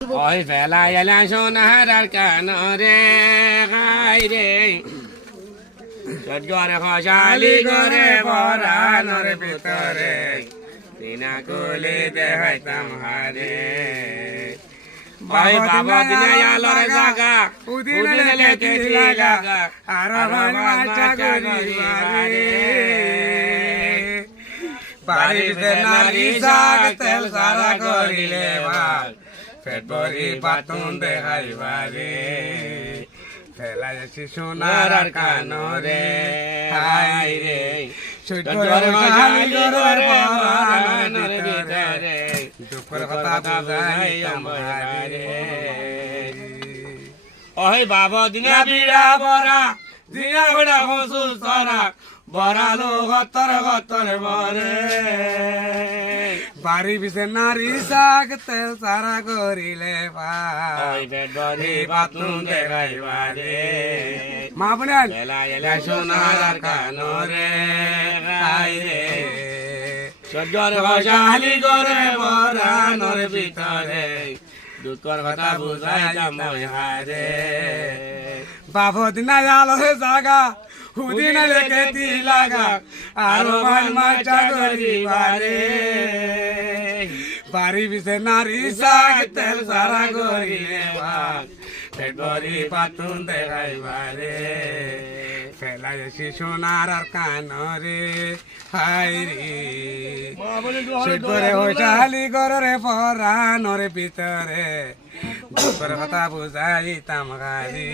ওই ফেলা এলা সোনার কানরে গাই রে সজ্জরে খসালি করে পরানোর ভিতরে দিনা কুলি দেখাইতাম হারে ভাই বাবা দিনে আলোর জাগা উদিনে লেকে লাগা আর মাছা করিবারে বাড়িতে নারী জাগ তেল সারা করিলে ভাগ পেট ভরি বাতুন দেখাইবারে ফেলাই আছি সোনার কানরে হাই রে দুঃখের কথা বুঝাই আমারে ওই বাবা দিনা বিড়া বরা দিনা বিড়া হসুল সরা বরালো গতর গতর বরে বাড়ি বিছে নারী শাক তেল সারা করিলে ভাই পেট ভরি বাতুন দেখাইবারে মা বোনেন এলা সোনার কানরে হাই রে সজ্জর খসালি করে পরানোর ভিতরে দুঃখের কথা বুঝাই যামই হারে বাবা দিনা আলোরে জাগা হুদিনা লেকে লাগা আরো ভাই মাছা করিবারে বাড়ি বিছে নারী শাক তেল সারা করিলে ভাগ পেট ভরি পাতুন দেখাইবারে ফেলাই আছি সোনার আর কানরে হাই রে হইসালি গরে পরানোর ভিতরে দুঃখের কথা বুঝাইতাম গারি।